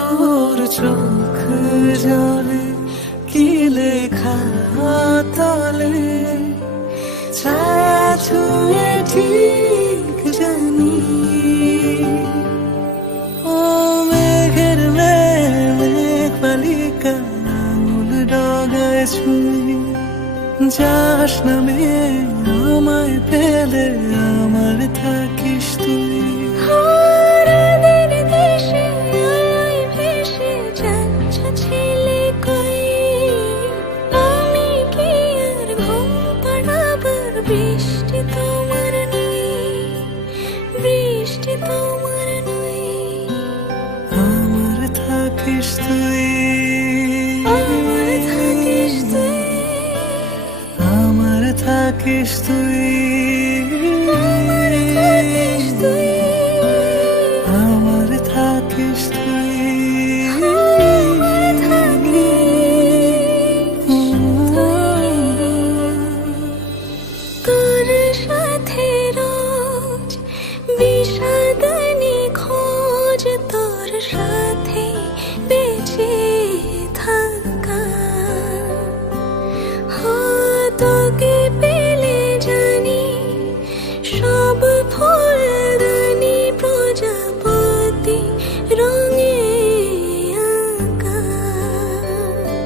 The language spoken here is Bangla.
তোর চোখ জলে কি লেখা তলে ছায়া ছুঁয়ে ঠিক জানি ও মেঘের মেঘ বালিকা আঙুল ডগায় ছুঁয়ে যাস নামে আমায় পেলে আমার থাকিস তুই বৃষ্টি তোমার নই, বৃষ্টি তোমার নই, আমার থাকিস তুই, আমার থাকিস তুই, আমার থাকিস তুই, আমার থাকিস তুই, আমার থাকিস তুই।